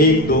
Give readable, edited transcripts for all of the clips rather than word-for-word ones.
1 2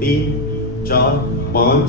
3 4 5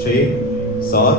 6 7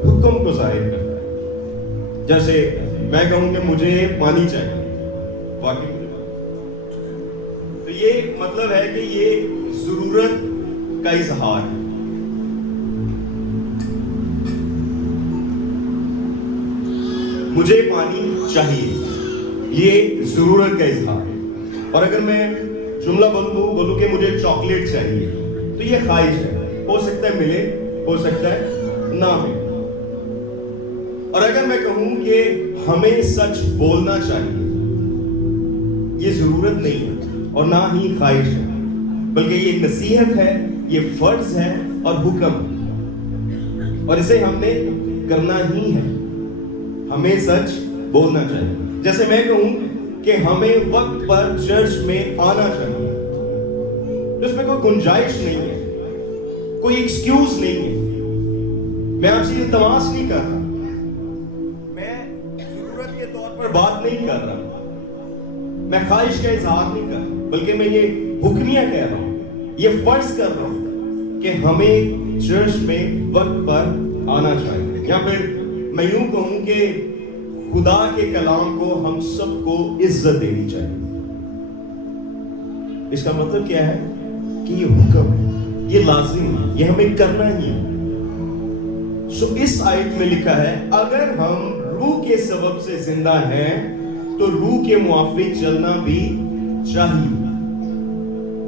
حکم کو ظاہر کرتا ہے. جیسے میں کہوں کہ مجھے پانی چاہیے، واقعی مجھے تو یہ مطلب ہے کہ یہ ضرورت کا اظہار ہے. مجھے پانی چاہیے، یہ ضرورت کا اظہار ہے. اور اگر میں جملہ بولوں کہ مجھے چاکلیٹ چاہیے تو یہ خواہش ہے، ہو سکتا ہے ملے، ہو سکتا ہے نہ ملے. اور اگر میں کہوں کہ ہمیں سچ بولنا چاہیے، یہ ضرورت نہیں ہے اور نہ ہی خواہش ہے، بلکہ یہ نصیحت ہے، یہ فرض ہے اور حکم ہے، اور اسے ہم نے کرنا ہی ہے. ہمیں سچ بولنا چاہیے. جیسے میں کہوں کہ ہمیں وقت پر چرچ میں آنا چاہیے، اس میں کوئی گنجائش نہیں ہے، کوئی ایکسکیوز نہیں ہے. میں آپ سے التماس نہیں کر رہا، میں ضرورت کے طور پر بات نہیں کر رہا، میں خواہش کا اظہار نہیں کر رہا، بلکہ میں یہ حکمیہ کہہ رہا ہوں، یہ فرض کر رہا ہوں کہ ہمیں چرچ میں وقت پر آنا چاہیے. یا پھر میں یوں کہوں کہ خدا کے کلام کو ہم سب کو عزت دینی چاہیے. اس کا مطلب کیا ہے کہ یہ حکم ہے، یہ لازم ہے، یہ ہمیں کرنا ہی ہے. سو اس آیت میں لکھا ہے اگر ہم روح کے سبب سے زندہ ہیں تو روح کے موافق چلنا بھی چاہیے.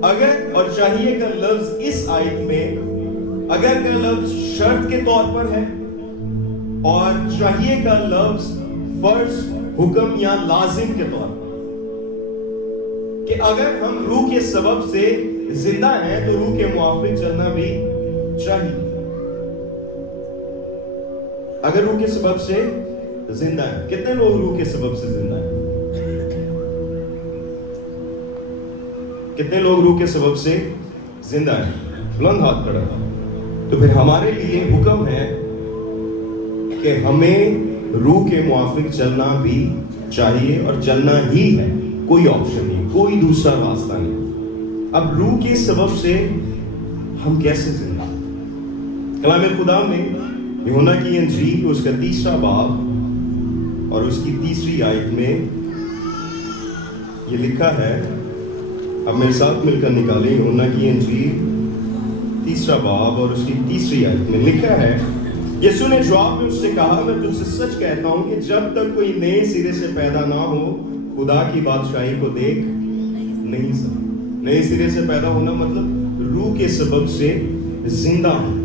اگر اور چاہیے کا لفظ اس آیت میں اگر کا لفظ شرط کے طور پر ہے اور چاہیے کا لفظ فرض، حکم یا لازم کے طور پر، کہ اگر ہم روح کے سبب سے زندہ ہیں تو روح کے موافق چلنا بھی چاہیے. اگر روح کے سبب سے زندہ ہیں، کتنے لوگ روح کے سبب سے زندہ ہیں؟ کتنے لوگ روح کے سبب سے زندہ ہیں؟ بلند ہاتھ کھڑا. تو پھر ہمارے لیے حکم ہے کہ ہمیں روح کے موافق چلنا بھی چاہیے اور چلنا ہی ہے، کوئی آپشن نہیں، کوئی دوسرا راستہ نہیں. اب روح کے سبب سے ہم کیسے زندہ؟ کلام خدا میں یوحنا کی انجیل اس کا 3 باب اور اس کی 3 آیت میں یہ لکھا ہے. اب میرے ساتھ مل کر نکالیں. یوحنا کی انجیل 3 باب اور اس کی 3 آیت میں لکھا ہے، یسوع نے جواب میں اس سے کہا میں تجھ سے سچ کہتا ہوں کہ جب تک کوئی نئے سرے سے پیدا نہ ہو خدا کی بادشاہی کو دیکھ نہیں سکتا. نئے سرے سے پیدا ہونا مطلب روح کے سبب سے زندہ ہوں.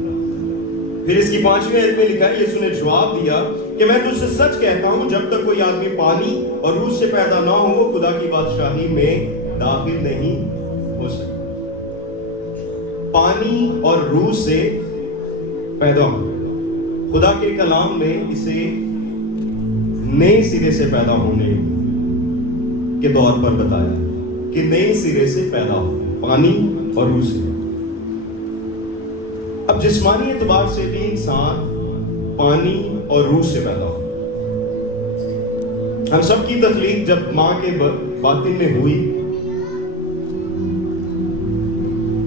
پھر اس کی 5ویں آیت میں لکھا ہے یسوع نے جواب دیا کہ میں تجھ سے سچ کہتا ہوں جب تک کوئی آدمی پانی اور روح سے پیدا نہ ہو وہ خدا کی بادشاہی میں داخل نہیں ہو سکتا. پانی اور روح سے پیدا ہو. خدا کے کلام میں اسے نئے سرے سے پیدا ہونے کے طور پر بتایا کہ نئے سرے سے پیدا ہو، پانی اور روح سے. اب جسمانی اعتبار سے بھی انسان پانی اور روح سے پیدا ہو. ہم سب کی تخلیق جب ماں کے باطن میں ہوئی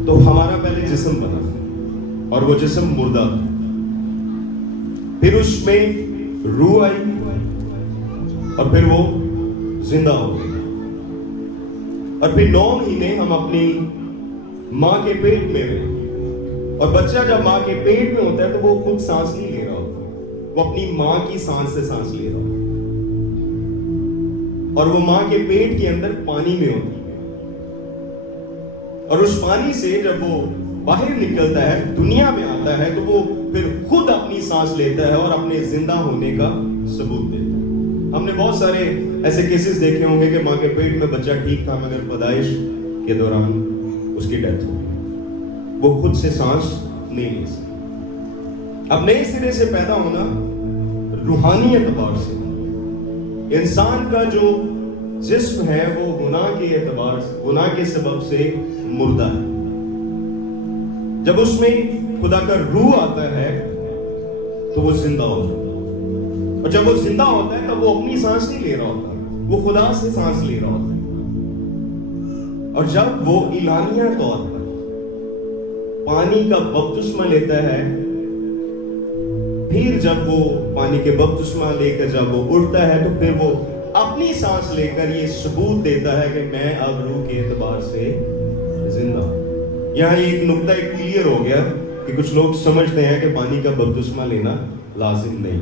تو ہمارا پہلے جسم بنا اور وہ جسم مردہ تھا. پھر اس میں روح آئی اور پھر وہ زندہ ہو گئی. اور پھر 9 مہینے ہم اپنی ماں کے پیٹ میں رہے. اور بچہ جب ماں کے پیٹ میں ہوتا ہے تو وہ خود سانس نہیں لے رہا ہوتا، وہ اپنی ماں کی سانس سے سانس لے رہا ہوتا اور وہ ماں کے پیٹ کے اندر پانی میں ہوتی ہے. اور اس پانی سے جب وہ باہر نکلتا ہے، دنیا میں آتا ہے، تو وہ پھر خود اپنی سانس لیتا ہے اور اپنے زندہ ہونے کا ثبوت دیتا ہے. ہم نے بہت سارے ایسے کیسز دیکھے ہوں گے کہ ماں کے پیٹ میں بچہ ٹھیک تھا مگر پیدائش کے دوران اس کی ڈیتھ ہو گئی، وہ خود سے سانس نہیں لے سکتا. اب نئے سرے سے پیدا ہونا روحانی اعتبار سے انسان کا جو جسم ہے وہ گناہ کے اعتبار سے، گناہ کے سبب سے مردہ ہے. جب اس میں خدا کا روح آتا ہے تو وہ زندہ ہو جاتا ہے. اور جب وہ زندہ ہوتا ہے تب وہ اپنی سانس نہیں لے رہا ہوتا، وہ خدا سے سانس لے رہا ہوتا ہے. اور جب وہ اعلانیہ طور پر پانی کا بپتسمہ لیتا ہے پھر جب وہ پانی کے بپتسمہ لے کر جب وہ اٹھتا ہے تو پھر وہ اپنی سانس لے کر یہ ثبوت دیتا ہے کہ میں اب روح کے اعتبار سے زندہ ہوں۔ یہاں ایک نقطہ کلیئر ہو گیا کہ کچھ لوگ سمجھتے ہیں کہ پانی کا بپتسمہ لینا لازم نہیں،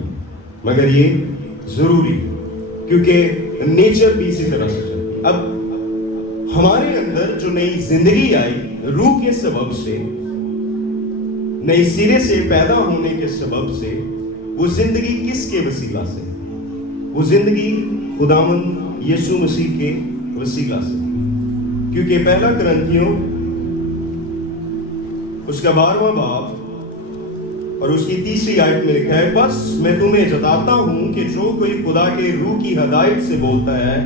مگر یہ ضروری، کیونکہ نیچر بھی اسی طرح سے چلتی۔ اب ہمارے اندر جو نئی زندگی آئی روح کے سبب سے، نئی سرے سے پیدا ہونے کے سبب سے، وہ زندگی کس کے وسیلہ سے؟ وہ زندگی خداوند یسوع مسیح کے وسیلہ سے، کیونکہ پہلا کرنتھیوں اس کا 12واں باب اور اس کی 3 آیت میں لکھا ہے، بس میں تمہیں جتاتا ہوں کہ جو کوئی خدا کے روح کی ہدایت سے بولتا ہے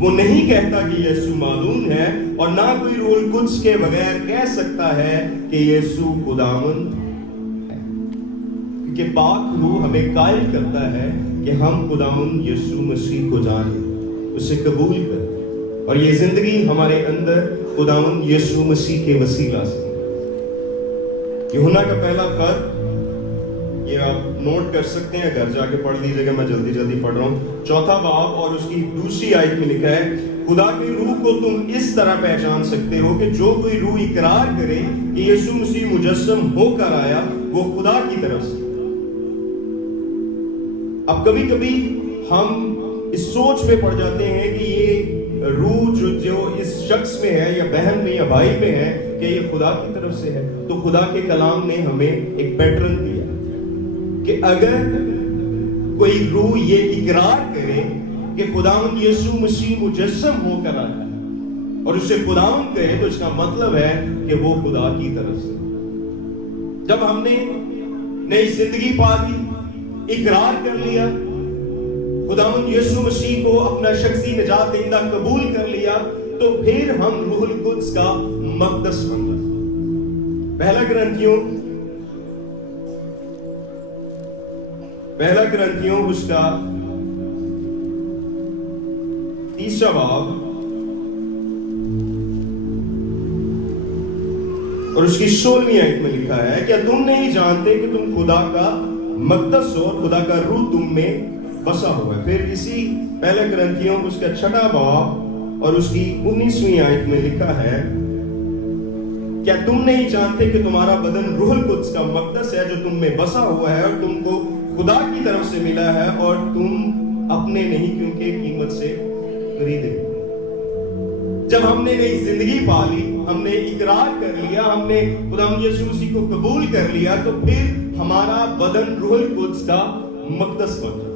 وہ نہیں کہتا کہ یسوع معلوم ہے، اور نہ کوئی روح القدس کے بغیر کہہ سکتا ہے کہ یسوع خداوند ہے، کیونکہ پاک روح ہمیں قائل کرتا ہے کہ ہم خداوند یسوع مسیح کو جانیں، اسے قبول کریں، اور یہ زندگی ہمارے اندر خداوند یسوع مسیح کے وسیلہ سے۔ یوحنا کا پہلا خط، یہ آپ نوٹ کر سکتے ہیں، گھر جا کے پڑھ لیجیے گا، میں جلدی پڑھ رہا ہوں۔ 4 باب اور اس کی 2 آیت میں لکھا ہے، خدا کی روح کو تم اس طرح پہچان سکتے ہو کہ جو کوئی روح اقرار کرے کہ یسوع مسیح مجسم ہو کر آیا وہ خدا کی طرف سے۔ اب کبھی کبھی ہم اس سوچ میں پڑ جاتے ہیں کہ یہ روح جو اس شخص میں ہے یا بہن میں یا بھائی میں ہے کہ یہ خدا کی طرف سے ہے، تو خدا کے کلام نے ہمیں ایک پیٹرن دیا کہ اگر کوئی روح یہ اقرار کرے کہ خداوند یسوع مسیح مجسم ہو کر آیا ہے اور اسے خداوند کہے تو اس کا مطلب ہے کہ وہ خدا کی طرف سے۔ جب ہم نے نئی زندگی پا لی، اقرار کر لیا، خداوند یسوع مسیح کو اپنا شخصی نجات دہندہ قبول کر لیا، تو پھر ہم روح القدس کا مقدس بن گئے۔ پہلا کرنتھیوں اس کا 3 باب اور اس کی 16 آیت میں لکھا ہے، کیا تم نہیں جانتے کہ تم خدا کا مقدس ہو اور خدا کا روح تم میں بسا ہوا ہے؟ پھر اسی پہلا کرنتھیوں اس کا 6 باب اور اس کی 19 آیت میں لکھا ہے، کیا تم نہیں جانتے کہ تمہارا بدن روح القدس کا مقدس ہے جو تم میں بسا ہوا ہے اور تم کو خدا کی طرف سے ملا ہے اور تم اپنے نہیں کیونکہ قیمت سے خریدے۔ جب ہم نے نئی زندگی پا لی، ہم نے اقرار کر لیا، ہم نے خداوند یسوع مسیح کو قبول کر لیا، تو پھر ہمارا بدن روح القدس کا مقدس بن جاتا ہے۔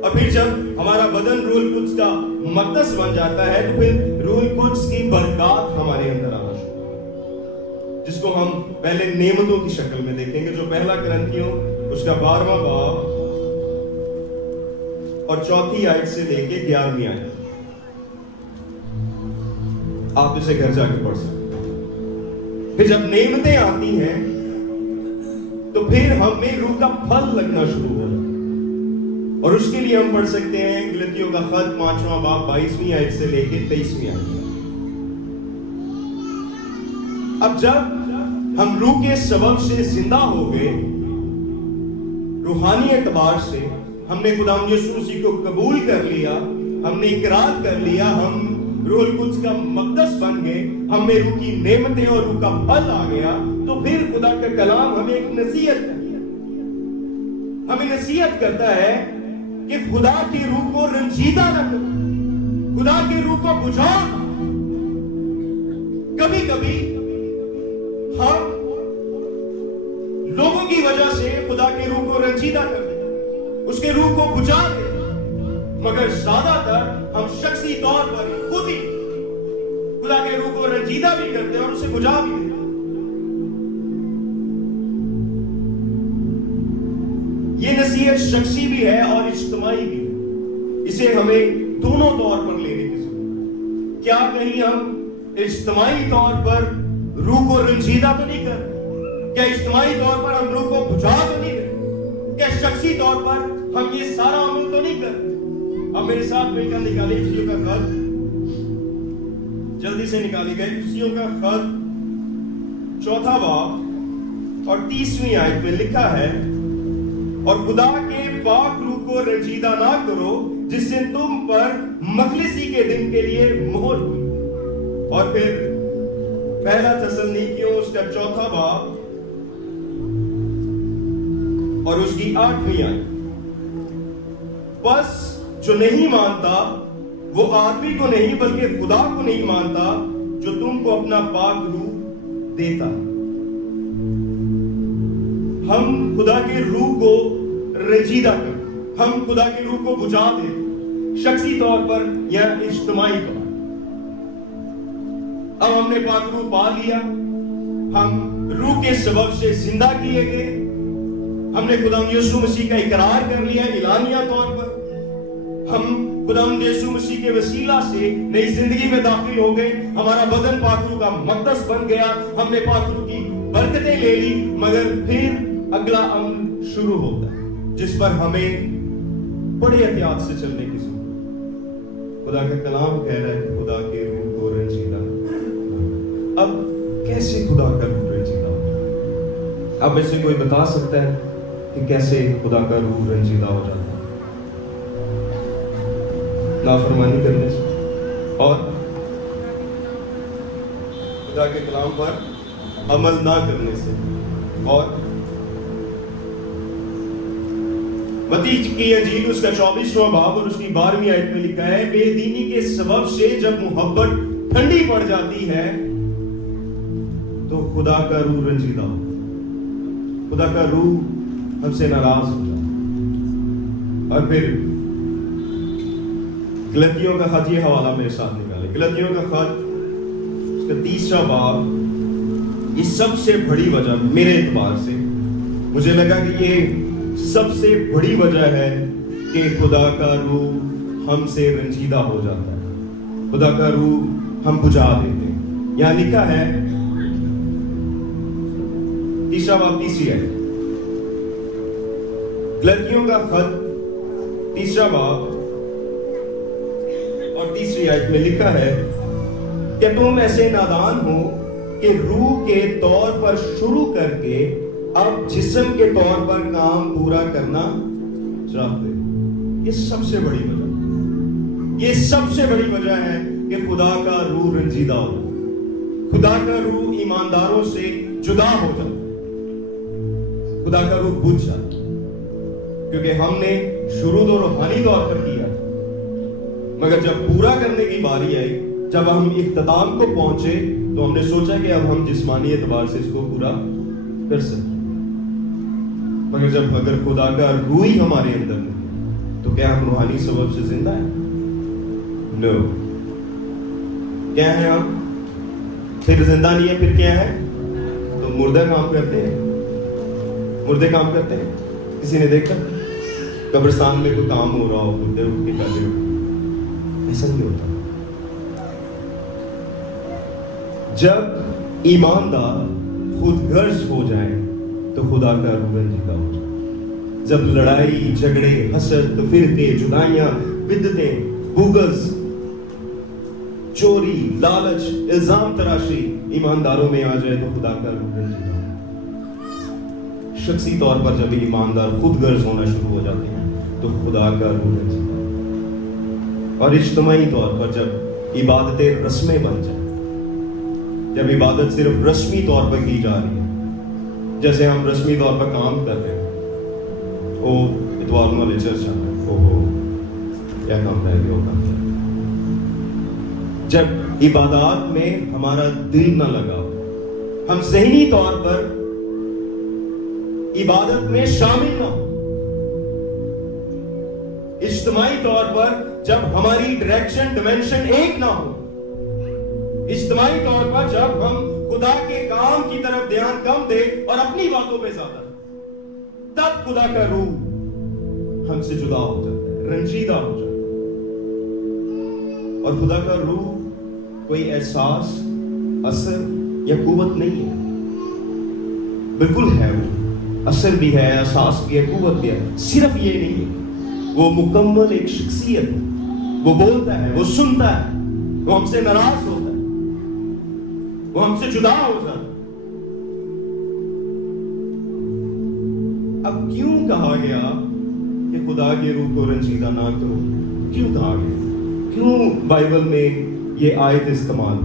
اور پھر جب ہمارا بدن روح القدس کا مقدس بن جاتا ہے تو پھر روح القدس کی برکات ہمارے اندر آنا شروع ہوتی ہے، جس کو ہم پہلے نعمتوں کی شکل میں دیکھیں گے، جو پہلا کرنتھیوں اس کا 12واں باب اور 4 آیت سے لے کے 11 آیت، آپ اسے گھر جا کے پڑھ سکتے ہیں۔ پھر جب نعمتیں آتی ہیں تو پھر ہمیں روح کا پھل لگنا شروع ہو جاتا ہے، اور اس کے لیے ہم پڑھ سکتے ہیں گلتیوں کا خط 5واں باب 22 آیت سے لے کے 23 آیت۔ اب جب ہم روح کے سبب سے زندہ ہو گئے، روحانی اعتبار سے ہم نے خداوند یسوع مسیح کو قبول کر لیا، ہم نے اقرار کر لیا، ہم روح القدس کا مقدس بن گئے، ہم میں روح کی نعمتیں اور روح کا پھل آ گیا، تو پھر خدا کا کلام ہمیں ایک نصیحت کرتا ہے کہ خدا کی روح کو رنجیدہ نہ کرو، خدا کی روح کو بجھاؤ۔ کبھی کبھی ہم لوگوں کی وجہ سے خدا کی روح کو رنجیدہ کرتے ہیں، اس کے روح کو بجھا دیتے ہیں، مگر زیادہ تر ہم شخصی طور پر خود ہی خدا کے روح کو رنجیدہ بھی کرتے ہیں اور اسے بجھا بھی دیتے ہیں۔ یہ نصیحت شخصی بھی ہے اور اجتماعی بھی ہے، اسے ہمیں دونوں طور پر لینے کی ضرورت ہے۔ کیا کہیں ہم اجتماعی طور پر روح کو رنجیدہ تو نہیں کرتے؟ کیا اجتماعی طور پر ہم روح کو بجھا تو نہیں رہے؟ کیا شخصی طور پر ہم یہ سارا عمل تو نہیں کرتے؟ اب میرے ساتھ مل کر نکالیے افسیوں کا خط، جلدی سے نکالی گئے افسیوں کا خط 4 باب اور 30 آیت میں لکھا ہے، اور خدا کے پاک روح کو رنجیدہ نہ کرو جس سے تم پر مخلصی کے دن کے لیے مہر ہوئی. اور پھر پہلا تسلنیکیوں اس کا 4 باب اور اس کی 8ویں آیت. بس جو نہیں مانتا وہ آدمی کو نہیں بلکہ خدا کو نہیں مانتا جو تم کو اپنا پاک روح دیتا. ہم خدا کے روح کو رنجیدہ کرتے, ہم خدا کے روح کو بجھا دیتے, شخصی طور پر یا اجتماعی طور پر. اب ہم نے پاک روح پا لیا, ہم روح کے سبب سے زندہ کیے گئے, ہم نے خدا یسوع مسیح کا اقرار کر لیا اعلانیہ طور پر, ہم خدا یسوع مسیح کے وسیلہ سے نئی زندگی میں داخل ہو گئے, ہمارا بدن پاک روح کا مقدس بن گیا, ہم نے پاک روح کی برکتیں لے لی. مگر پھر اگلا عمل شروع ہوتا ہے جس پر ہمیں بڑے احتیاط سے چلنے کی ضرورت ہے. خدا کا کلام کہہ رہا ہے کہ خدا کے روح کو رنجیدہ. اب کیسے خدا کا روح رنجیدہ ہوتا ہے؟ اب ایسے کوئی بتا سکتا ہے کہ کیسے خدا کا روح رنجیدہ ہو جاتا ہے؟ نافرمانی کرنے سے اور خدا کے کلام پر عمل نہ کرنے سے. اور متی کی انجیل اس کا 24واں باب اور اس کی 12ویں آیت میں لکھا ہے, بے دینی کے سبب سے جب محبت ٹھنڈی پڑ جاتی ہے تو خدا کا روح رنجیدہ ہو, خدا کا روح ہم سے ناراض ہو جاتا. اور پھر گلتیوں کا خط یہ حوالہ میرے ساتھ نکالے. گلتیوں کا خط اس کا 3واں باب. یہ سب سے بڑی وجہ میرے اعتبار سے مجھے لگا کہ یہ سب سے بڑی وجہ ہے کہ خدا کا روح ہم سے رنجیدہ ہو جاتا ہے, خدا کا روح ہم بجھا دیتے ہیں. یہاں لکھا ہے 3واں باب 3 آیت, گلتیوں کا خط 3واں باب اور 3 آیت میں لکھا ہے کہ تم ایسے نادان ہو کہ روح کے طور پر شروع کر کے اب جسم کے طور پر کام پورا کرنا چاہتے. یہ سب سے بڑی وجہ, یہ سب سے بڑی وجہ ہے کہ خدا کا روح رنجیدہ ہو, خدا کا روح ایمانداروں سے جدا ہو جاتا, خدا کا روح بجھ جاتا. کیونکہ ہم نے شروع تو روحانی طور پر کیا, مگر جب پورا کرنے کی باری آئی, جب ہم اختتام کو پہنچے تو ہم نے سوچا کہ اب ہم جسمانی اعتبار سے اس کو پورا کر سکتے. مگر جب اگر خدا کا روح ہی ہمارے اندر نہیں تو کیا ہم روحانی سبب سے زندہ ہیں؟ نو. کیا ہے ہم؟ پھر زندہ نہیں ہے, پھر کیا ہے؟ تو مردہ کام کرتے ہیں, مردے کام کرتے ہیں. کسی نے دیکھا قبرستان میں کوئی کام ہو رہا ہو, مردے اٹھ کے پہلے ایسا نہیں ہوتا. جب ایماندار خود غرض ہو جائیں تو خدا کا روح رنجیدہ ہو جائے. جب لڑائی جھگڑے حسد فرقے جدائیاں بدعتیں بغض چوری لالچ الزام تراشی ایمانداروں میں آ جائے تو خدا کا روح رنجیدہ ہو جائے. شخصی طور پر جب ایماندار خود غرض ہونا شروع ہو جاتے ہیں تو خدا کا روح رنجیدہ ہو جائے. اور اجتماعی طور پر جب عبادتیں رسمیں بن جائیں, جب عبادت صرف رسمی طور پر کی جا رہی ہے, جیسے ہم رسمی طور پر کام کر رہے ہیں, او اتوار والے چرچ آنا ہے, او کیا کام رہ گیا, کام کر. جب عبادات میں ہمارا دل نہ لگا, ہم ذہنی طور پر عبادت میں شامل نہ ہو, اجتماعی طور پر جب ہماری ڈائریکشن ڈیمنشن ایک نہ ہو, اجتماعی طور پر جب ہم خدا کے کام کی طرف دھیان کم دے اور اپنی باتوں پہ زیادہ, تب خدا کا روح ہم سے جدا ہو جاتا ہے, رنجیدہ ہو جاتا ہے. اور خدا کا روح کوئی احساس اثر یا قوت نہیں ہے, بالکل ہے, وہ اثر بھی ہے, احساس بھی ہے, قوت بھی ہے. صرف یہ نہیں ہے, وہ مکمل ایک شخصیت ہے. وہ بولتا ہے, وہ سنتا ہے, وہ ہم سے ناراض ہوتا ہے, وہ ہم سے جدا ہو جاتا ہے. اب کیوں کہا گیا کہ خدا کے روح کو رنجیدہ نہ کرو؟ کیوں کہا گیا؟ کیوں بائبل میں یہ آیت استعمال؟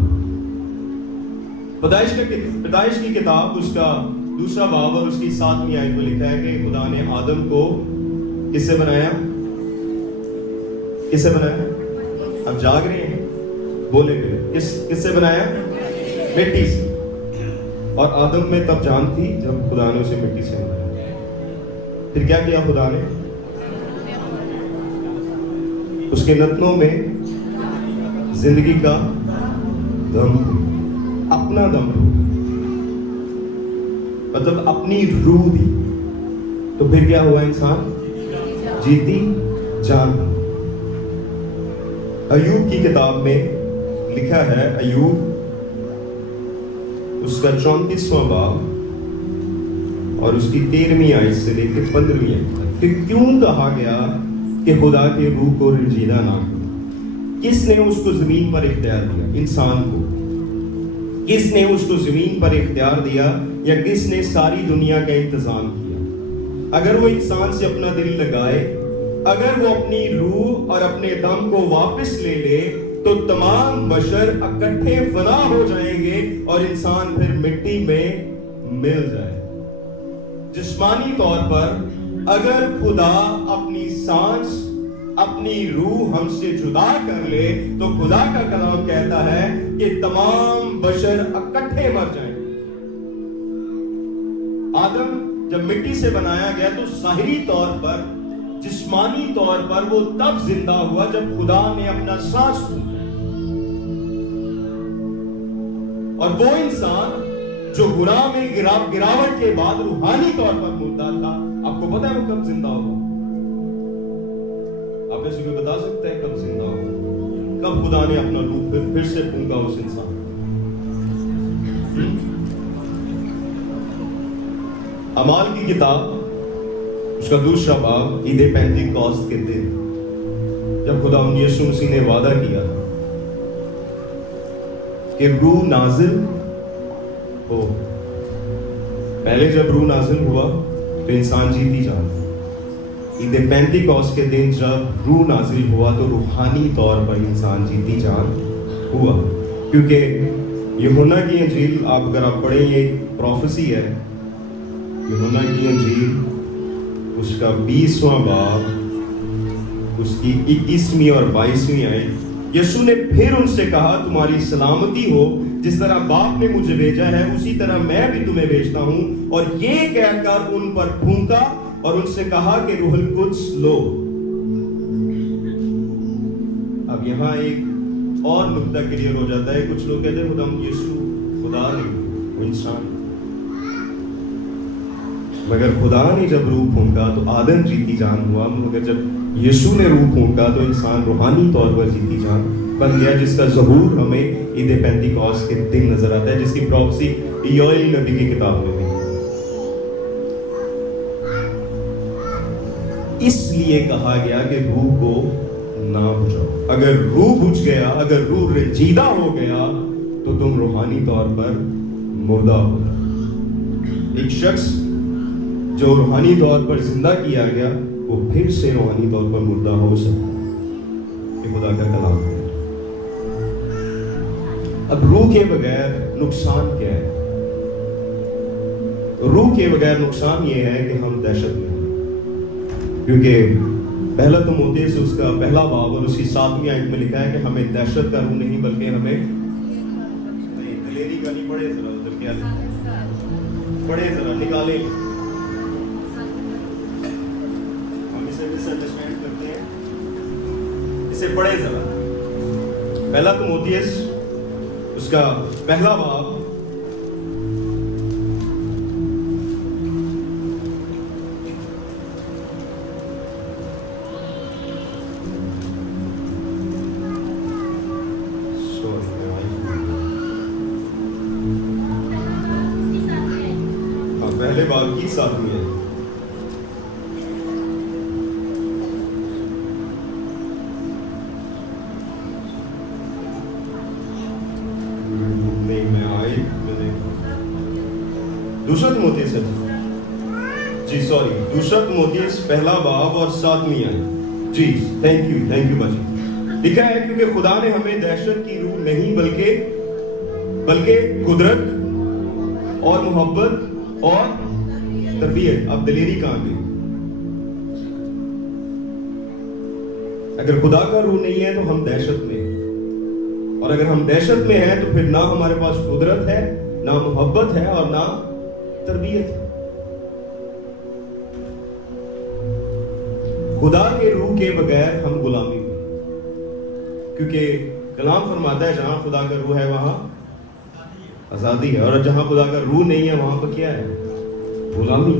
پیدائش کی کتاب اس کا 2 باب اور اس کی 7ویں آیت میں لکھا ہے کہ خدا نے آدم کو کس سے بنایا؟ کس سے بنایا؟ اب جاگ رہے ہیں؟ بولے پھر کس سے بنایا؟ مٹی سے. اور آدم میں تب جان تھی جب خدا نے اسے مٹی سے بنایا. پھر کیا کیا خدا نے؟ اس کے نتنوں میں زندگی کا دم، اپنا دم، مطلب اپنی روح دی. تو پھر کیا ہوا؟ انسان جیتی جان. ایوب کی کتاب میں لکھا ہے، ایوب اس کا 34واں باب اور اس کی 13ویں آیت سے لے کے 15ویں آیت تک کہ کیوں کہا گیا کہ خدا کے روح کو رنجیدہ نہ کرو؟ کس نے اس کو زمین پر اختیار دیا؟ انسان کو. کس نے اس کو زمین پر اختیار دیا یا کس نے ساری دنیا کا انتظام کیا؟ اگر وہ انسان سے اپنا دل لگائے، اگر وہ اپنی روح اور اپنے دم کو واپس لے لے تو تمام بشر اکٹھے فنا ہو جائیں گے اور انسان پھر مٹی میں مل جائے. جسمانی طور پر اگر خدا اپنی سانس، اپنی روح ہم سے جدا کر لے تو خدا کا کلام کہتا ہے کہ تمام بشر اکٹھے مر جائیں گے. آدم جب مٹی سے بنایا گیا تو ظاہری طور پر، جسمانی طور پر وہ تب زندہ ہوا جب خدا نے اپنا سانس پھونکا. اور وہ انسان جو گناہ میں گراوٹ کے بعد روحانی طور پر مردہ تھا، آپ کو پتا ہے وہ کب زندہ ہوا؟ آپ ایسے کوئی بتا سکتا ہے کب زندہ ہوا؟ کب خدا نے اپنا روح پھر سے پھونکا اس انسان؟ اعمال کی کتاب اس کا 2 باب، عید پینتیکوست کے دن جب خدا یسوع مسیح نے وعدہ کیا تھا کہ روح نازل ہو. پہلے جب روح نازل ہوا تو انسان جیتی جان. عید پینتیکوست کے دن جب روح نازل ہوا تو روحانی طور پر انسان جیتی جان ہوا. کیونکہ یوحنا کی انجیل اگر آپ پڑھیں، یہ پروفیسی ہے. یوحنا کی انجیل اس کا 20واں باب، اس کی 21ویں اور 22ویں آیت، یسوع نے پھر ان سے کہا تمہاری سلامتی ہو، جس طرح باپ نے مجھے بھیجا ہے اسی طرح میں بھی تمہیں بھیجتا ہوں. اور یہ کہہ کر ان پر پھونکا اور ان سے کہا کہ روح القدس لو. اب یہاں ایک اور نقطہ کلیئر ہو جاتا ہے. کچھ لوگ کہتے ہیں خدا یسوع خدا نہیں، وہ انسان. مگر خدا نے جب روح پھونکا تو آدم جیتی جان ہوا، مگر جب یسوع نے روح پھونکا تو انسان روحانی طور پر جیتی جان بن گیا، جس کا ظہور ہمیں عید پینتیکوست کے دن نظر آتا ہے، جس کی پروفیسی یوئیل نبی کی کتاب میں بھی. اس لیے کہا گیا کہ روح کو نہ بجھاؤ. اگر روح بجھ گیا، اگر روح رنجیدہ ہو گیا تو تم روحانی طور پر مردہ ہو جاؤ. ایک شخص جو روحانی طور پر زندہ کیا گیا وہ پھر سے روحانی طور پر مردہ ہو سکتا ہے. یہ خدا کا کلام ہے. اب روح کے بغیر نقصان کیا ہے؟ روح کے بغیر نقصان یہ ہے کہ ہم دہشت میں ہیں. کیونکہ پہلا تموتھیوس اس کا 1 باب اور اس کی 7ویں آیت میں لکھا ہے کہ ہمیں دہشت کا روح نہیں بلکہ ہمیں دلیری کا نہیں. پڑھے ذرا ادھر کیا پڑھے ذرا نکالے. انڈرسٹینڈ کرتے ہیں اسے پڑھے ذرا. پہلا تموتھیوس اس کا 1 باب پہلے باب کی 7ویں ہے. دوسرا تموتھیوس ہے جی سوری، دوسرا تimotheus پہلا باب اور 7ویں آیت. جی تھینک یو بھائی. لکھا ہے کیونکہ خدا نے ہمیں دہشت کی روح نہیں بلکہ قدرت اور محبت اور تربیت. اب دلیری کہاں گئی؟ اگر خدا کا روح نہیں ہے تو ہم دہشت میں ہیں، اور اگر ہم دہشت میں ہیں تو پھر نہ ہمارے پاس قدرت ہے، نہ محبت ہے اور نہ تربیت ہے. خدا کے روح کے بغیر ہم غلامی میں، کیونکہ کلام فرماتا ہے جہاں خدا کا روح ہے وہاں آزادی ہے، اور جہاں خدا کا روح نہیں ہے وہاں پر کیا ہے؟ غلامی.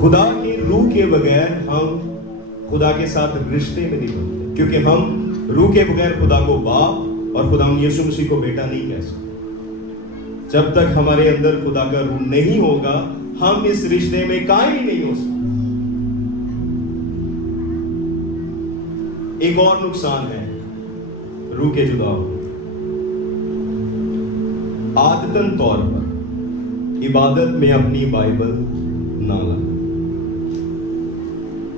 خدا کی روح کے بغیر ہم خدا کے ساتھ رشتے میں نہیں بنتے، کیونکہ ہم روح کے بغیر خدا کو باپ اور خدا یسوع مسیح کو بیٹا نہیں کہہ سکتے. جب تک ہمارے اندر خدا کا روح نہیں ہوگا ہم اس رشتے میں قائم ہی نہیں ہو سکتے. ایک اور نقصان ہے روح کے جدا ہونے. عادتاً طور پر عبادت میں اپنی بائبل نہ لانا.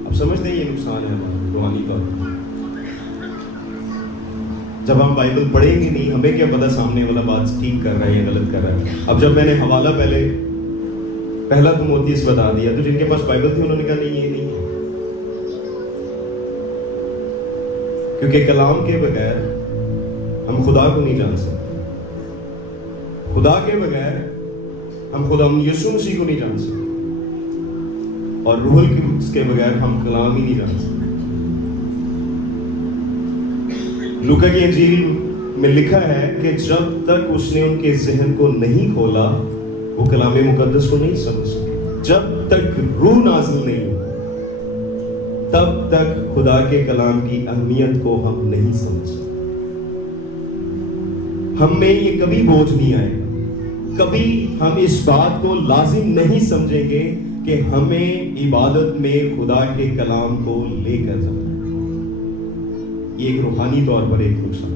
اب سمجھتے ہیں یہ نقصان ہے ہمارا روحانی طور پر. جب ہم بائبل پڑھیں گے نہیں، ہمیں کیا پتا سامنے والا بات ٹھیک کر رہا ہے یا غلط کر رہا ہے. اب جب میں نے حوالہ پہلا تimotheus بتا دیا تو جن کے پاس بائبل تھی انہوں نے کہا نہیں یہ نہیں ہے، کیونکہ کلام کے بغیر ہم خدا کو نہیں جان سکتے. خدا کے بغیر ہم خدا یسوع مسیح کو نہیں جان سکتے، اور روح القدس کے بغیر ہم کلام ہی نہیں جان سکتے. لوکا کی انجیل میں لکھا ہے کہ جب تک اس نے ان کے ذہن کو نہیں کھولا وہ کلام مقدس کو نہیں سمجھ سکے. جب تک روح نازل نہیں تب تک خدا کے کلام کی اہمیت کو ہم نہیں سمجھ سکتے. ہم میں یہ کبھی بوجھ نہیں آئے گا، کبھی ہم اس بات کو لازم نہیں سمجھیں گے کہ ہمیں عبادت میں خدا کے کلام کو لے کر جانا. یہ ایک روحانی طور پر ایک نقصان.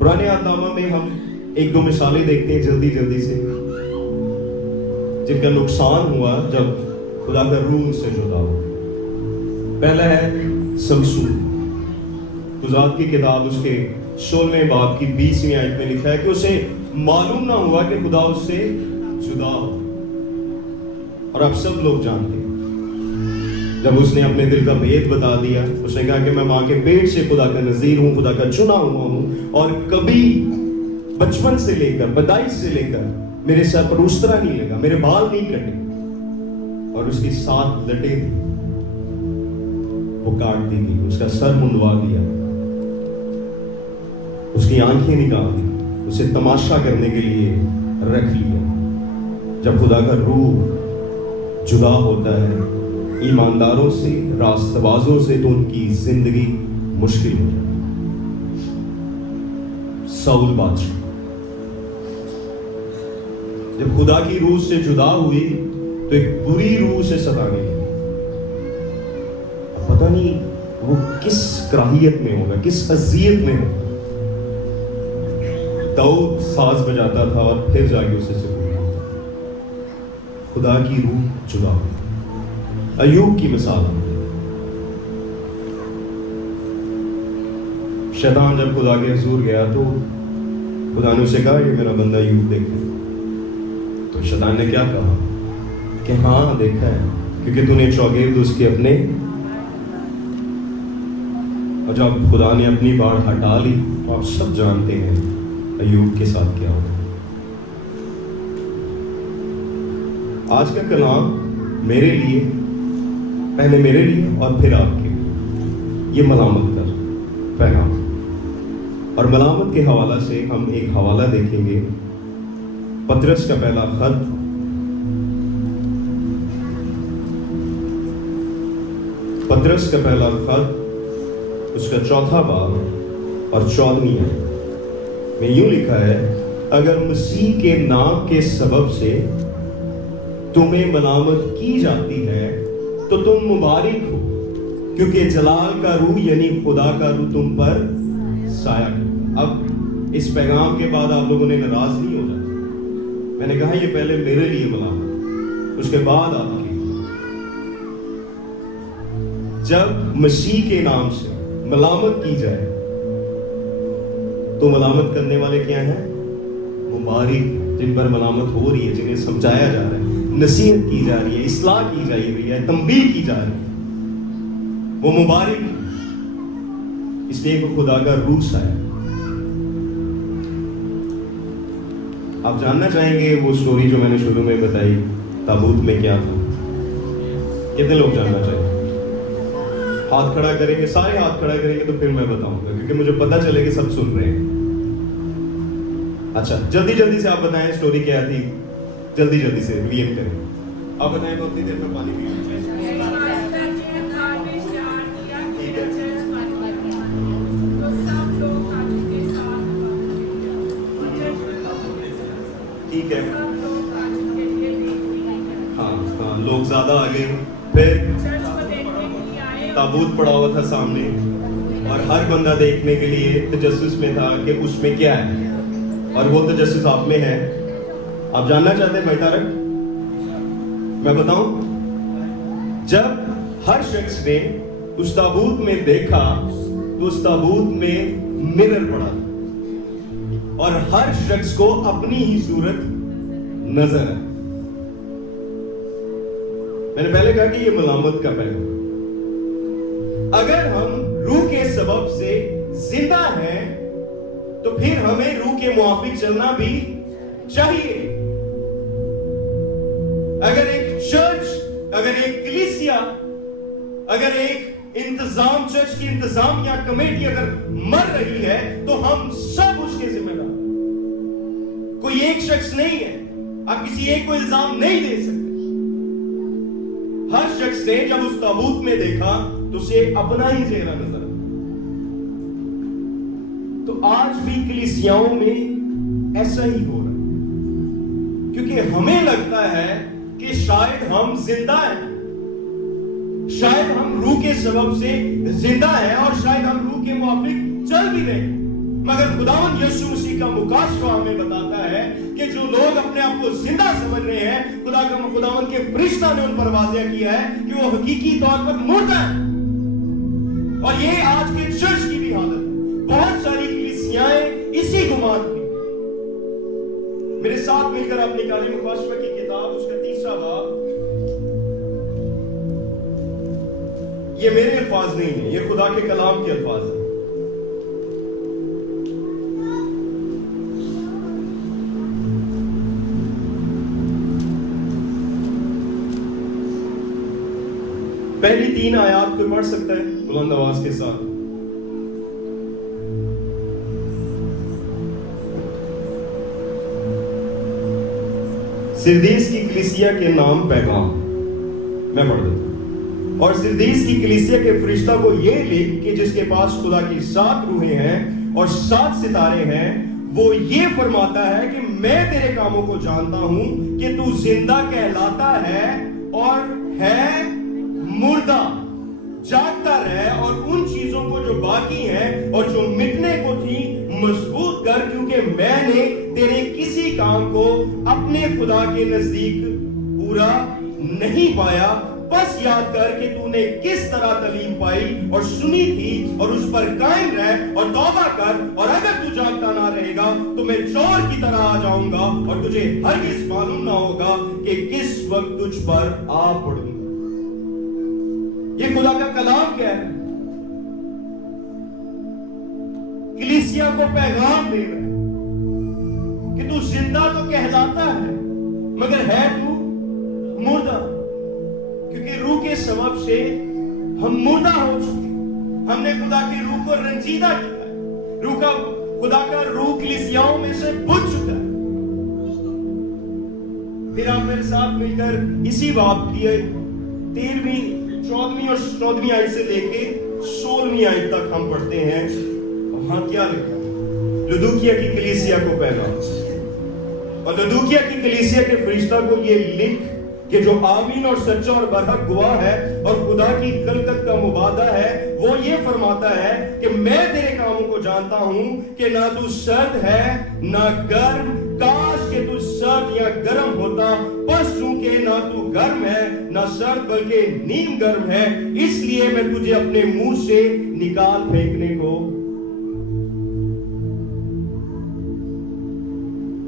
پرانے عہد نامہ میں ہم ایک دو مثالیں دیکھتے ہیں جلدی سے جن کا نقصان ہوا جب خدا کا روح ان سے جدا ہوا. پہلا ہے سمسون. خزات کی کتاب اس کے 16ویں باب کی 20ویں آیت میں لکھا ہے کہ اسے معلوم نہ ہوا کہ خدا اس سے جدا ہو. اور آپ سب لوگ جانتے ہیں جب اس نے اپنے دل کا بھید بتا دیا، اس نے کہا کہ میں ماں کے پیٹ سے خدا کا نذیر ہوں، خدا کا چنا ہوا ہوں، اور کبھی بچپن سے لے کر پیدائش سے لے کر میرے سر پر استرا نہیں لگا، میرے بال نہیں کٹے. اور اس کی 7 لٹیں تھی وہ کاٹ دی گئی، اس کا سر منڈوا دیا، اس کی آنکھیں نکال دی، اسے تماشا کرنے کے لیے رکھ لیا. جب خدا کا روح جدا ہوتا ہے ایمانداروں سے، راست بازوں سے، تو ان کی زندگی مشکل ہو جاتی. ساؤل بادشاہ جب خدا کی روح سے جدا ہوئی تو ایک بری روح سے ستانے لگی. پتہ نہیں وہ کس کراہیت میں ہوگا، کس اذیت میں ہوگا. داؤد ساز بجاتا تھا اور پھر جا کے اسے سکون ملتا. خدا کی روح جدا ہوئی. ایوب کی مثال، شیطان جب خدا کے حضور گیا تو خدا نے اسے کہا کہ میرا بندہ ایوب دیکھے. تو شیطان نے کیا کہا کہ ہاں دیکھا ہے، کیونکہ تو نے چوگرد اس کے اپنے. اور جب خدا نے اپنی باڑ ہٹا لی تو آپ سب جانتے ہیں ایوب کے ساتھ کیا ہوتا. آج کا کلام میرے لیے، پہلے میرے لیے اور پھر آپ کے لیے، یہ ملامت کا پیغام. اور ملامت کے حوالہ سے ہم ایک حوالہ دیکھیں گے، پطرس کا پہلا خط اس کا 4واں باب اور 14ویں آیت میں یوں لکھا ہے، اگر مسیح کے نام کے سبب سے تمہیں ملامت کی جاتی ہے تو تم مبارک ہو، کیونکہ جلال کا روح یعنی خدا کا روح تم پر سایہ کرتا. اب اس پیغام کے بعد آپ لوگوں نے ناراض نہیں ہو جانا. میں نے کہا یہ پہلے میرے لیے ملامت، اس کے بعد آپ کے لیے. جب مسیح کے نام سے ملامت کی جائے تو ملامت کرنے والے کیا ہیں؟ مبارک جن پر ملامت ہو رہی ہے، جنہیں سمجھایا جا رہا ہے، نصیحت کی جا رہی ہے، اصلاح کی جا رہی ہے، تنبیہ کی جا رہی ہے، وہ مبارک، اس لیے کہ خدا کا روح آیا۔ آپ جاننا چاہیں گے وہ سٹوری جو میں نے شروع میں بتائی تابوت میں کیا تھا؟ کتنے لوگ جاننا چاہیں گے؟ ہاتھ کھڑا کریں گے، سارے ہاتھ کھڑا کریں گے تو پھر میں بتاؤں گا، کیونکہ مجھے پتا چلے کہ سب سن رہے ہیں۔ اچھا، جلدی سے آپ بتائیں سٹوری کیا تھی، جلدی سے ریویل کریں۔ آپ بتائیں تو اتنی دیر میں پانی پی ٹھیک ہے، ہاں لوگ زیادہ آ گئے، پھر تابوت پڑا ہوا تھا سامنے اور ہر بندہ دیکھنے کے لیے تجسس میں تھا کہ اس میں کیا ہے، اور وہ تجسس آپ میں ہے۔ آپ جاننا چاہتے ہیں بھائی طارق؟ میں بتاؤں، جب ہر شخص نے اس تابوت میں دیکھا تو اس تابوت میں مرر پڑا اور ہر شخص کو اپنی ہی صورت نظر ہے۔ میں نے پہلے کہا کہ یہ ملامت کا پہلو، اگر ہم روح کے سبب سے زندہ ہیں تو پھر ہمیں روح کے موافق چلنا بھی چاہیے۔ اگر ایک چرچ، اگر ایک کلیسیا، اگر ایک انتظام، چرچ کی انتظام یا کمیٹی اگر مر رہی ہے تو ہم سب اس کے ذمہ دار۔ کوئی ایک شخص نہیں ہے، آپ کسی ایک کو الزام نہیں دے سکتے۔ ہر شخص نے جب اس تابوت میں دیکھا تو اسے اپنا ہی چہرہ نظر آیا۔ تو آج بھی کلیسیاؤں میں ایسا ہی ہو رہا ہے، کیونکہ ہمیں لگتا ہے کہ شاید ہم زندہ ہیں، شاید ہم روح کے سبب سے زندہ ہیں اور شاید ہم روح کے موافق چل بھی رہے ہیں، مگر خداوند یسوع مسیح کا مکاشفہ ہمیں بتاتا ہے کہ جو لوگ اپنے آپ کو زندہ سمجھ رہے ہیں، خداوند کے فرشتہ نے ان پر واضح کیا ہے کہ وہ حقیقی طور پر مردہ ہیں۔ اور یہ آج کے چرچ کی بھی حالت ہے، بہت ساری کلیسیائیں اسی گمان میں۔ میرے ساتھ مل کر آپ نکالیں مکاشفہ کی کتاب، اس کا 3 باب۔ یہ میرے الفاظ نہیں ہیں، یہ خدا کے کلام کے الفاظ ہیں۔ پہلی 3 آیات کوئی پڑھ سکتا ہے بلند آواز کے ساتھ؟ سردیس کی کلیسیا کے نام پیغام، میں پڑھ دیتا ہوں۔ اور سردیس کی کلیسیا کے فرشتہ کو یہ لکھ کہ جس کے پاس خدا کی 7 روحیں ہیں اور 7 ستارے ہیں، وہ یہ فرماتا ہے کہ میں تیرے کاموں کو جانتا ہوں کہ تو زندہ کہلاتا ہے اور ہے مردہ۔ جاگتا رہ اور ان چیزوں کو جو باقی ہیں اور جو مٹنے کو تھی مضبوط کر، کیونکہ میں نے تیرے کسی کام کو اپنے خدا کے نزدیک پورا نہیں پایا۔ بس یاد کر کہ تو نے کس طرح تعلیم پائی اور سنی تھی، اور اس پر قائم رہ اور توبہ کر، اور اگر تو جاگتا نہ رہے گا تو میں چور کی طرح آ جاؤں گا اور تجھے ہرگز معلوم نہ ہوگا کہ کس وقت تجھ پر آ پڑوں گا۔ یہ خدا کا کلام کیا ہے؟ کلیسیا کو پیغام دے رہا ہے کہ تو زندہ تو کہلاتا ہے مگر ہے تو مردہ، کیونکہ روح کے سبب سے ہم مردہ ہو چکے۔ ہم نے خدا کی روح کو رنجیدہ کیا ہے، خدا کا روح کلیسیاؤں میں سے بجھ چکا ہے۔ پھر آپ میرے ساتھ مل کر اسی باب کی 13ویں 14ویں اور 14ویں آیت سے لے کے 16ویں آیت تک ہم پڑھتے ہیں۔ وہاں کیا لکھا ہے؟ لدوکیا کی کلیسیا کو پیغام، اور لدوکیا کی کلیسیا کے فرشتہ کو یہ لکھ کہ جو آمین اور سچا اور برحق گواہ ہے اور خدا کی خلقت کا مبادہ ہے، وہ یہ فرماتا ہے کہ میں تیرے کاموں کو جانتا ہوں کہ نہ تو سرد ہے نہ گرم، کاش کہ تو سرد یا گرم ہوتا، بس چونکہ نہ تو گرم ہے نہ سرد بلکہ نیم گرم ہے، اس لیے میں تجھے اپنے منہ سے نکال پھینکنے کو۔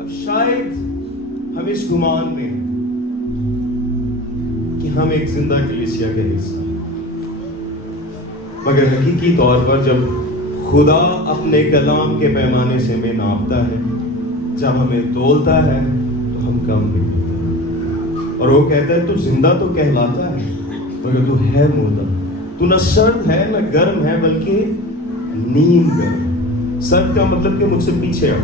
اب شاید ہم اس گمان میں کہ ہم ایک زندہ کلیسیا کے حصہ ہیں، مگر حقیقی طور پر جب خدا اپنے کلام کے پیمانے سے ہمیں ناپتا ہے، جب ہمیں تولتا ہے تو ہم کم نہیں ہوتے، اور وہ کہتا ہے تو زندہ تو کہلاتا ہے مگر تو ہے مردہ، تو نہ سرد ہے نہ گرم ہے بلکہ نیم گرم۔ سرد کا مطلب کہ مجھ سے پیچھے آ،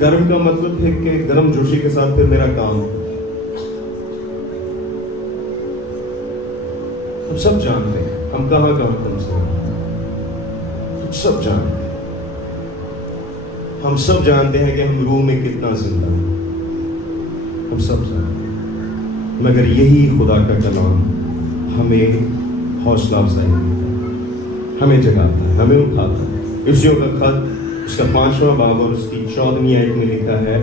گرم کا مطلب ہے کہ گرم جوشی کے ساتھ پھر میرا کام۔ ہم سب جانتے ہیں ہم کہاں کہاں کم سے ہم سب جانتے ہیں، ہم سب جانتے ہیں کہ ہم روح میں کتنا زندہ ہیں، ہم سب جانتے ہیں، مگر یہی خدا کا کلام ہمیں حوصلہ افزائی دیتا ہے، ہمیں جگاتا ہے، ہمیں اٹھاتا ہے۔ افسیوں کا خط اس کا 5واں باب اور اس کی 14ویں آیت میں لکھا ہے،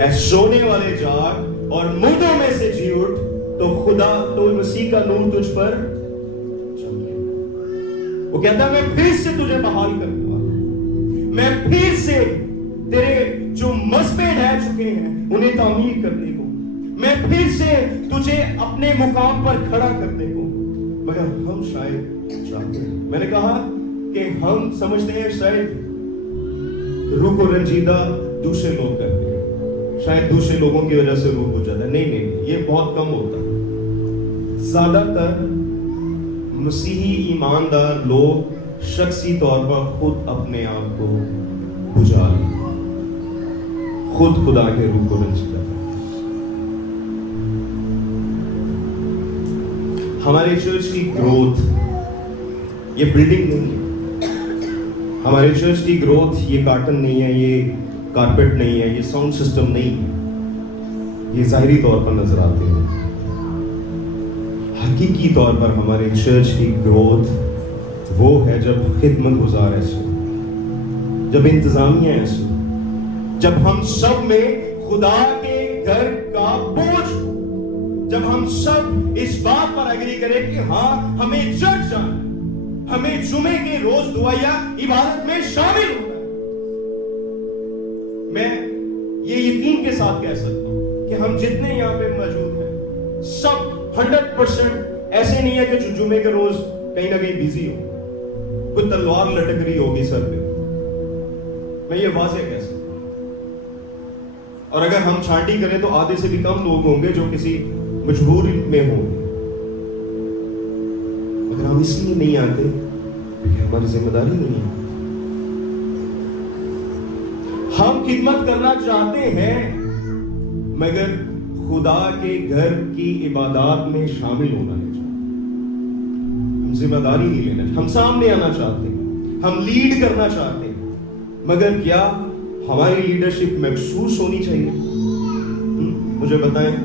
اے سونے والے جاگ اور مردوں میں سے جی اٹھ، تو خدا تو مسیح کا نور تجھ پر چمکے۔ وہ کہتا ہے میں پھر سے تجھے بحال کرنے والا ہوں، میں پھر سے تیرے جو مذبح ڈھہ چکے ہیں انہیں تعمیر کرنے کو، میں پھر سے تجھے اپنے مقام پر کھڑا کرنے کو۔ مگر ہم شاید چاہتے ہیں، میں نے کہا کہ ہم سمجھتے ہیں شاید روح کو رنجیدہ دوسرے لوگ کرتے ہیں، شاید دوسرے لوگوں کی وجہ سے روح ہو جاتا ہے۔ نہیں، یہ بہت کم ہوتا ہے۔ زیادہ تر مسیحی ایماندار لوگ شخصی طور پر خود اپنے آپ کو بجھا لیتے ہیں، خود خدا کے روح کو رنجیدہ کرتے ہیں۔ ہمارے چرچ کی گروتھ یہ بلڈنگ نہیں ہے، ہمارے چرچ کی گروتھ یہ کارٹن نہیں ہے، یہ کارپیٹ نہیں ہے، یہ ساؤنڈ سسٹم نہیں ہے، یہ ظاہری طور پر نظر آتے ہیں۔ حقیقی طور پر ہمارے چرچ کی گروتھ وہ ہے جب خدمت گزار ایسے، جب انتظامیہ ایسے، جب ہم سب میں خدا کے گھر کا بوجھ، جب ہم سب اس بات پر اگری کریں کہ ہاں ہمیں چرچ جانا ہے، ہمیں جمعے کے روز دعائیا عبادت میں شامل ہونا ہے۔ میں یہ یقین کے ساتھ کہہ سکتا ہوں کہ ہم جتنے یہاں پہ موجود ہیں سب 100% ایسے نہیں ہے کہ جو جمعے کے روز کہیں نہ کہیں بیزی ہو، کوئی تلوار لٹک رہی ہوگی سر پہ، میں یہ واضح کہہ سکتا ہوں۔ اور اگر ہم چھانٹی کریں تو آدھے سے بھی کم لوگ ہوں گے جو کسی مجبوری میں ہوں گے، مگر ہم اس لیے نہیں آتے کیونکہ ہماری ذمہ داری نہیں ہے۔ ہم خدمت کرنا چاہتے ہیں مگر خدا کے گھر کی عبادات میں شامل ہونا نہیں چاہتے، ہم ذمہ داری نہیں لینا چاہتے، ہم سامنے آنا چاہتے ہیں، ہم لیڈ کرنا چاہتے ہیں، مگر کیا ہماری لیڈرشپ محسوس ہونی چاہیے؟ مجھے بتائیں،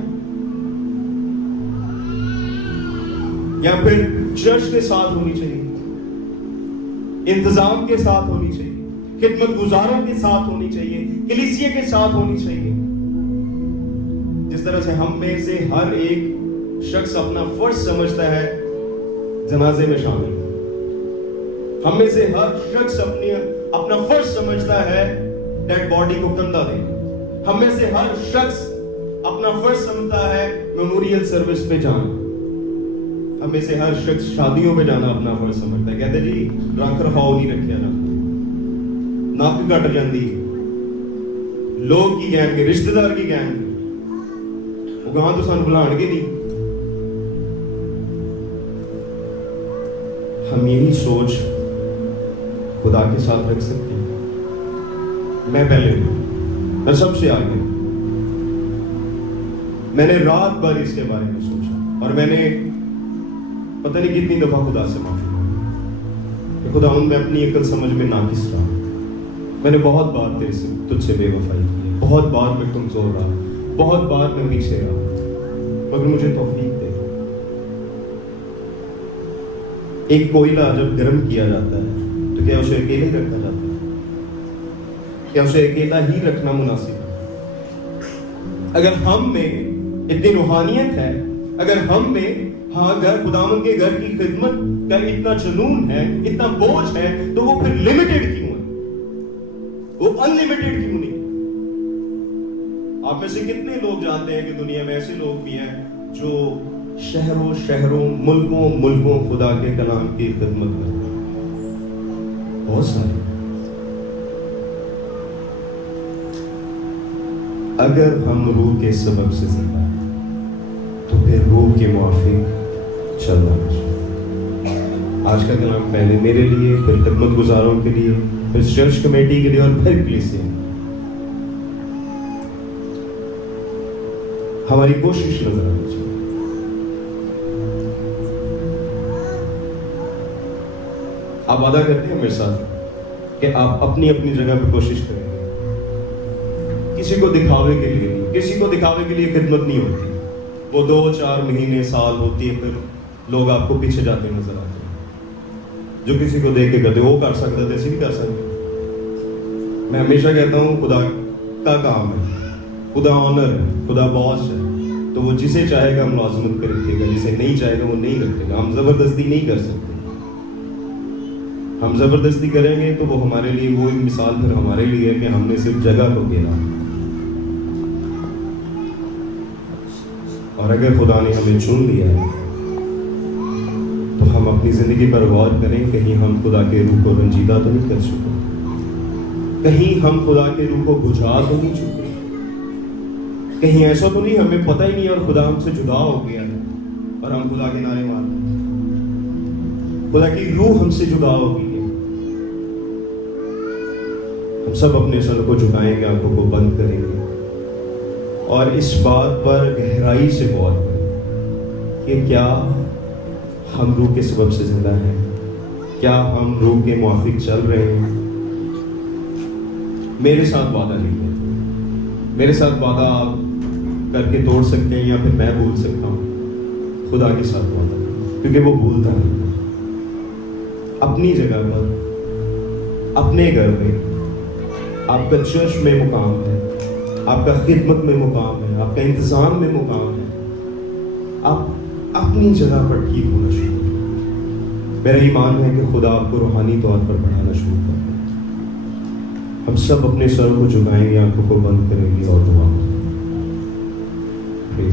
یا پھر چرچ کے ساتھ ہونی چاہیے، انتظام کے ساتھ ہونی چاہیے، خدمت گزاروں کے ساتھ ہونی چاہیے، کلیسیا کے ساتھ ہونی چاہیے؟ جس طرح سے ہم میں سے ہر ایک شخص اپنا فرض سمجھتا ہے جنازے میں شامل، ہم میں سے ہر شخص اپنا فرض سمجھتا ہے ڈیڈ باڈی کو کندھا دینا، ہم میں سے ہر شخص اپنا فرض سمجھتا ہے میموریل سروس پہ جانا، ہم میں سے ہر شخص شادیوں پہ جانا اپنا فرض سمجھتا ہے، کہتے جی رکھ رکھاؤ نہیں رکھیا جاتا، نک کٹ جاندی، لوگ کی کہن گے، رشتہ دار کی کہن گے، وہ کہاں تو سانو بلان گے نہیں۔ ہم یہی سوچ خدا کے ساتھ رکھ سکتے ہیں؟ میں پہلے ہوں، میں سب سے آگے، میں نے رات بھر اس کے بارے میں سوچا اور میں نے پتہ نہیں کتنی دفعہ خدا سے معافی مانگی کہ خدا میں اپنی عقل سمجھ میں ناقص رہا، میں نے بہت بار تجھ سے بے وفائی کی، بہت بار میں کمزور رہا، بہت بار میں پیچھے رہا، مگر مجھے توفیق دے۔ ایک کوئلہ جب گرم کیا جاتا ہے تو کیا اسے اکیلے رکھا جاتا ہے؟ کیا اسے اکیلا ہی رکھنا مناسب ہے؟ اگر ہم میں اتنی روحانیت ہے، اگر ہم میں خداوند کے گھر کی خدمت کا اتنا جنون ہے، اتنا بوجھ ہے، تو وہ پھر لمیٹڈ کیوں ہے؟ وہ انلمیٹڈ کیوں نہیں؟ آپ میں سے کتنے لوگ جانتے ہیں کہ دنیا میں ایسے لوگ بھی ہیں جو شہروں ملکوں خدا کے کلام کی خدمت کرتے ہیں؟ بہت سارے۔ اگر ہم روح کے سبب سے زندہ ہیں تو پھر روح کے موافق چلنا چاہیے۔ آج کا کلام پہلے میرے لیے، پھر خدمت گزاروں کے لیے، پھر چرچ کمیٹی کے لیے، اور پھر کلیسیا۔ ہماری کوشش نظر آنی چاہیے۔ آپ وعدہ کرتے ہیں میرے ساتھ کہ آپ اپنی اپنی جگہ پہ کوشش کریں گے؟ کسی کو دکھاوے کے لیے نہیں، کسی کو دکھاوے کے لیے خدمت نہیں ہوتی۔ وہ 2-4 مہینے سال ہوتی ہے، پھر لوگ آپ کو پیچھے جاتے نظر آتے ہیں۔ جو کسی کو دیکھ کے کرتے وہ کر سکتا تھا، ایسے بھی کر سکتے۔ میں ہمیشہ کہتا ہوں خدا کا کام ہے، خدا آنر ہے، خدا باس ہے، تو وہ جسے چاہے گا ملازمت پہ رکھے گا، جسے نہیں چاہے گا وہ نہیں رکھے گا۔ ہم زبردستی نہیں کر سکتے۔ ہم زبردستی کریں گے تو وہ ہمارے لیے وہ ایک مثال پھر ہمارے لیے ہے کہ ہم نے صرف جگہ کو گھیرا، اور اگر خدا نے ہمیں چن لیا ہے تو ہم اپنی زندگی پر غور کریں، کہیں ہم خدا کے روح کو رنجیدہ تو نہیں کر چکے، کہیں ہم خدا کے روح کو بجھا تو نہیں چکے، کہیں ایسا تو نہیں ہمیں پتہ ہی نہیں اور خدا ہم سے جدا ہو گیا ہے اور ہم خدا کے نعرے مارتے ہیں، خدا کی روح ہم سے جدا ہو گئی ہے۔ ہم سب اپنے سر کو جھکائیں گے، آنکھوں کو بند کریں گے اور اس بات پر گہرائی سے غور کریں کہ کیا ہم روح کے سبب سے زندہ ہیں؟ کیا ہم روح کے موافق چل رہے ہیں؟ میرے ساتھ وعدہ نہیں کرتے، میرے ساتھ وعدہ آپ کر کے توڑ سکتے ہیں یا پھر میں بھول سکتا ہوں، خدا کے ساتھ وعدہ کریں کیونکہ وہ بھولتا نہیں۔ اپنی جگہ پر، اپنے گھر میں آپ کا چرچ میں مقام ہے، آپ کا خدمت میں مقام ہے، آپ کا انتظام میں مقام ہے، آپ اپنی جگہ پر ٹھیک ہونا شروع کریں۔ میرا ایمان ہے کہ خدا آپ کو روحانی طور پر بڑھانا شروع کر دے۔ ہم سب اپنے سر کو جھکائیں گے، آنکھوں کو بند کریں گے اور دعا کریں گے۔